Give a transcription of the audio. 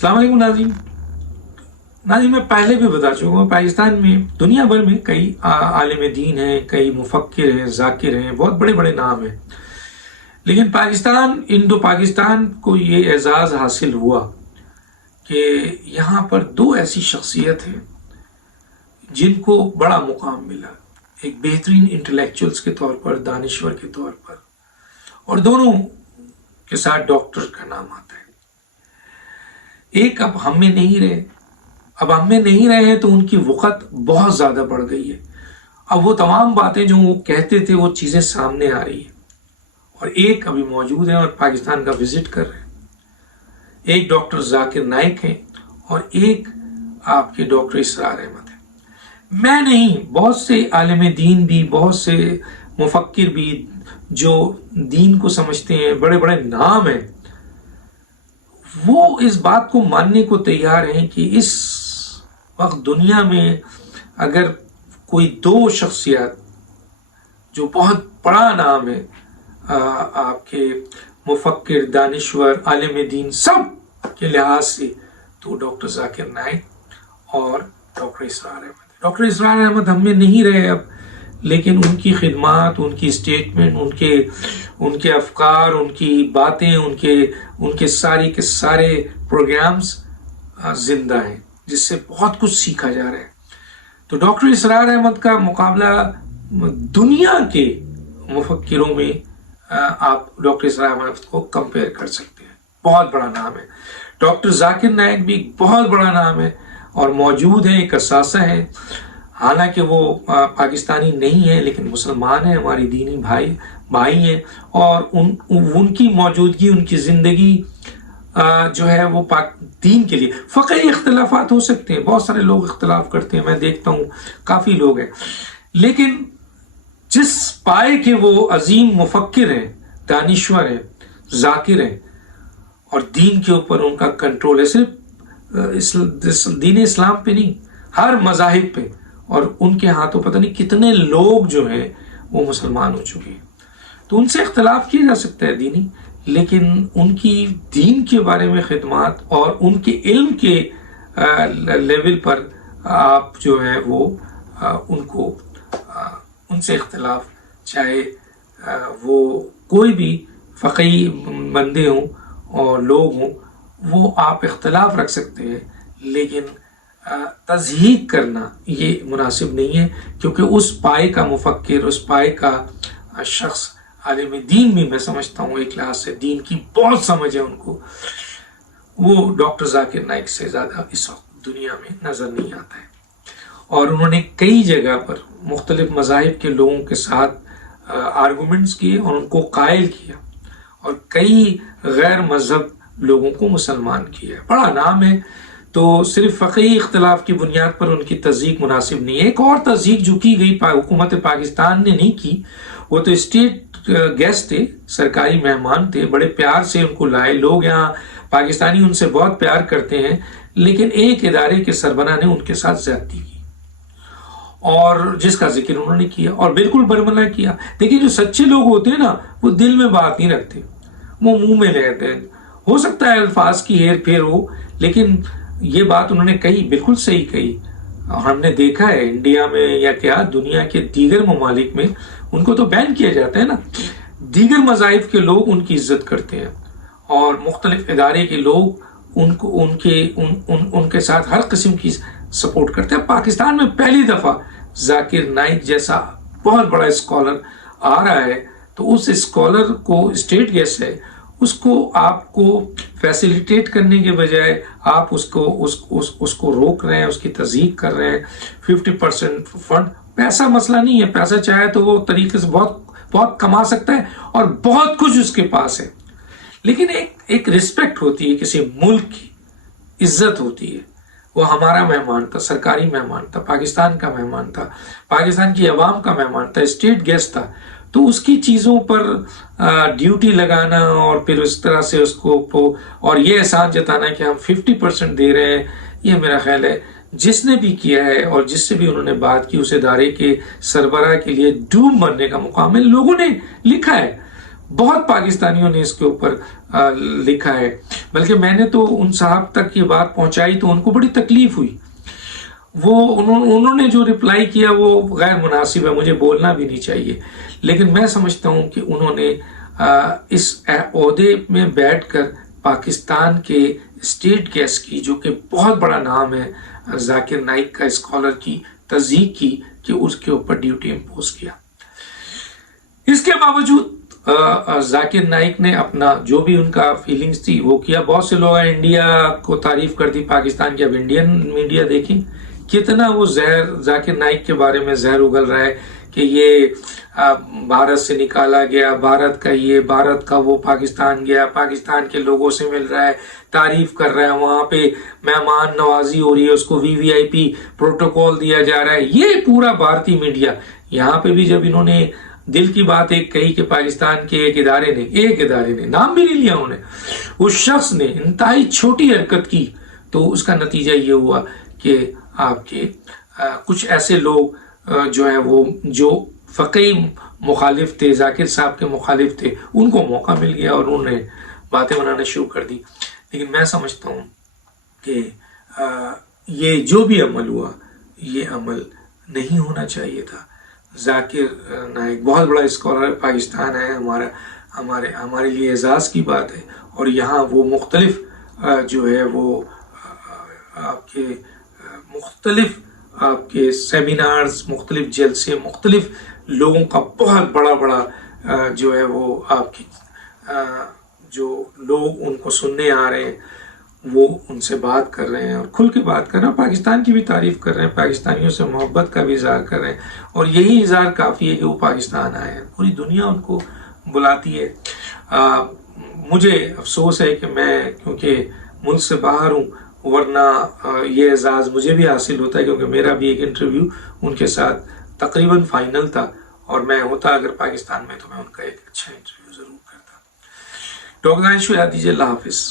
अस्सलाम वालेकुम नाज़रीन, मैं पहले भी बता चुका हूँ, पाकिस्तान में दुनिया भर में कई आलिम दीन हैं, कई मुफक्किर हैं, जाकिर हैं, बहुत बड़े बड़े नाम हैं। लेकिन पाकिस्तान, इंडो पाकिस्तान को ये एजाज़ हासिल हुआ कि यहाँ पर दो ऐसी शख्सियत हैं जिनको बड़ा मुकाम मिला, एक बेहतरीन इंटेलेक्चुअल्स के तौर पर, दानिश्वर के तौर पर, और दोनों के साथ डॉक्टर का नाम आता है। एक अब हम में नहीं रहे, अब हम में नहीं रहे हैं तो उनकी वक़्त बहुत ज़्यादा बढ़ गई है। अब वो तमाम बातें जो वो कहते थे वो चीज़ें सामने आ रही हैं, और एक अभी मौजूद है और पाकिस्तान का विज़िट कर रहे हैं। एक डॉक्टर जाकिर नाइक हैं और एक आपके डॉक्टर इसरार अहमद हैं। मैं नहीं, बहुत से आलिम दीन भी, बहुत से मुफक्किर भी जो दीन को समझते हैं, बड़े बड़े नाम हैं, वो इस बात को मानने को तैयार हैं कि इस वक्त दुनिया में अगर कोई दो शख्सियत जो बहुत बड़ा नाम है, आपके मुफक्किर, दानिश्वर, आलिम दीन सब के लिहाज से, तो डॉक्टर जाकिर नाइक और डॉक्टर इसरार अहमद। डॉक्टर इसरार अहमद हम में नहीं रहे अब, लेकिन उनकी खिदमात, उनकी स्टेटमेंट, उनके अफकार, उनकी बातें, उनके सारे के सारे प्रोग्राम्स जिंदा हैं, जिससे बहुत कुछ सीखा जा रहा है। तो डॉक्टर इसरार अहमद का मुकाबला दुनिया के मुफक्किरों में आप डॉक्टर इसरार अहमद को कंपेयर कर सकते हैं, बहुत बड़ा नाम है। डॉक्टर जाकिर नाइक भी बहुत बड़ा नाम है और मौजूद है, एक असासा है। हालांकि वो पाकिस्तानी नहीं है, लेकिन मुसलमान है, हमारी दीनी भाई हैं, और उनकी मौजूदगी, उनकी ज़िंदगी जो है वो दीन के लिए, फ़क़ही इख्तिलाफ़ात हो सकते हैं, बहुत सारे लोग इख्तिलाफ़ करते हैं, मैं देखता हूँ काफ़ी लोग हैं, लेकिन जिस पाए के वो अजीम मुफक्किर हैं, दानिश्वर हैं, जाकिर हैं, और दीन के ऊपर उनका कंट्रोल है, सिर्फ दीन इस्लाम पे नहीं, हर मज़ाहिब पे, और उनके हाथों पता नहीं कितने लोग जो हैं वो मुसलमान हो चुके हैं। तो उनसे इख्तिलाफ किया जा सकता है दीनी, लेकिन उनकी दीन के बारे में खिदमात और उनके इल्म के लेवल पर आप जो है वो उनसे इख्तिलाफ, चाहे वो कोई भी फ़क़ही बंदे हों और लोग हों, वो आप इख्तिलाफ रख सकते हैं, लेकिन तज़हीक करना ये मुनासिब नहीं है, क्योंकि उस पाए का मुफक्किर, उस पाए का शख्स, आलिम दीन भी मैं समझता हूँ एक लिहाज से दीन की बहुत समझ है उनको, वो डॉक्टर जाकिर नाइक से ज़्यादा इस वक्त दुनिया में नज़र नहीं आता है। और उन्होंने कई जगह पर मुख्तलिफ मज़ाहिब के लोगों के साथ आर्गूमेंट्स किए और उनको कायल किया, और कई गैर मज़हब लोगों को मुसलमान किया। बड़ा नाम है, तो सिर्फ फ़क़ही इख्तिलाफ की बुनियाद पर उनकी तज़हीक मुनासिब नहीं है। एक और तज़हीक जो की गई हुकूमत पाकिस्तान ने नहीं की, वो तो स्टेट गेस्ट थे, सरकारी मेहमान थे, बड़े प्यार से उनको लाए लोग, यहाँ पाकिस्तानी उनसे बहुत प्यार करते हैं, लेकिन एक इदारे के सरबराह ने उनके साथ ज़्यादती की, और जिसका जिक्र उन्होंने किया और बिल्कुल बरमला किया। देखिए, जो सच्चे लोग होते हैं ना, वो दिल में बात नहीं रखते, वो मुंह में रहते हैं। हो सकता है अल्फाज की हेर फेर हो, लेकिन ये बात उन्होंने कही, बिल्कुल सही कही। और हमने देखा है इंडिया में या क्या दुनिया के दीगर ममालिक में उनको तो बैन किया जाता है ना, दीगर मज़ाहिब के लोग उनकी इज्जत करते हैं, और मुख्तलिफ इदारे के लोग उनको उनके साथ हर किस्म की सपोर्ट करते हैं। पाकिस्तान में पहली दफ़ा जाकिर नाइक जैसा बहुत बड़ा स्कॉलर आ रहा है, तो उस स्कॉलर को, स्टेट गेस्ट है, उसको आपको फैसिलिटेट करने के बजाय आप उसको रोक रहे हैं, उसकी तज़हीक कर रहे हैं। 50% फंड, पैसा मसला नहीं है, पैसा चाहे तो वो तरीके से बहुत कमा सकता है और बहुत कुछ उसके पास है, लेकिन एक रिस्पेक्ट होती है, किसी मुल्क की इज्जत होती है। वो हमारा मेहमान था, सरकारी मेहमान था, पाकिस्तान का मेहमान था, पाकिस्तान की आवाम का मेहमान था, स्टेट गेस्ट था, तो उसकी चीज़ों पर ड्यूटी लगाना और फिर उस तरह से उसको और ये एहसान जताना कि हम 50% दे रहे हैं, ये मेरा ख्याल है जिसने भी किया है और जिससे भी उन्होंने बात की, उस इदारे के सरबराह के लिए डूब मरने का मुकाम है। लोगों ने लिखा है, بہت پاکستانیوں نے اس کے اوپر لکھا ہے، بلکہ میں نے تو ان صاحب تک یہ بات پہنچائی تو ان کو بڑی تکلیف ہوئی. انہوں نے جو رپلائی کیا وہ غیر مناسب ہے، مجھے بولنا بھی نہیں چاہیے، لیکن میں سمجھتا ہوں کہ انہوں نے اس عہدے میں بیٹھ کر پاکستان کے اسٹیٹ گیس کی، جو کہ بہت بڑا نام ہے ذاکر نائک کا، اسکالر کی تصدیق کی کہ اس کے اوپر ڈیوٹی امپوز کیا. اس کے باوجود ذاکر نائک نے اپنا جو بھی ان کا فیلنگز تھی وہ کیا. بہت سے لوگ انڈیا کو تعریف کر دی پاکستان کی. اب انڈین میڈیا دیکھیں کتنا وہ زہر ذاکر نائک کے بارے میں زہر اگل رہا ہے کہ یہ بھارت سے نکالا گیا، بھارت کا یہ، بھارت کا وہ، پاکستان گیا، پاکستان کے لوگوں سے مل رہا ہے، تعریف کر رہا ہے، وہاں پہ مہمان نوازی ہو رہی ہے، اس کو VVIP پروٹوکول دیا جا رہا ہے. یہ پورا بھارتی میڈیا. یہاں پہ بھی جب انہوں نے دل کی بات ایک کہی کہ پاکستان کے ایک ادارے نے نام بھی نہیں لیا، انہوں نے اس شخص نے انتہائی چھوٹی حرکت کی، تو اس کا نتیجہ یہ ہوا کہ آپ کے کچھ ایسے لوگ جو ہیں وہ جو فقی مخالف تھے، ذاکر صاحب کے مخالف تھے، ان کو موقع مل گیا اور انہوں نے باتیں بنانا شروع کر دی. لیکن میں سمجھتا ہوں کہ یہ جو بھی عمل ہوا یہ عمل نہیں ہونا چاہیے تھا. ذاکر نائک بہت بڑا اسکالر پاکستان ہے، ہمارے لیے اعزاز کی بات ہے، اور یہاں وہ مختلف جو ہے وہ آپ کے سیمینارز، مختلف جلسے، مختلف لوگوں کا بہت بڑا جو ہے وہ آپ کی جو لوگ ان کو سننے آ رہے ہیں وہ ان سے بات کر رہے ہیں اور کھل کے بات کر رہے ہیں، پاکستان کی بھی تعریف کر رہے ہیں، پاکستانیوں سے محبت کا بھی اظہار کر رہے ہیں، اور یہی اظہار کافی ہے کہ وہ پاکستان آئے ہیں. پوری دنیا ان کو بلاتی ہے. مجھے افسوس ہے کہ میں کیونکہ ملک سے باہر ہوں، ورنہ یہ اعزاز مجھے بھی حاصل ہوتا ہے، کیونکہ میرا بھی ایک انٹرویو ان کے ساتھ تقریباً فائنل تھا، اور میں ہوتا اگر پاکستان میں تو میں ان کا ایک اچھا انٹرویو ضرور کرتا. ڈاکٹر دانش یاد دیجیے. اللہ حافظ.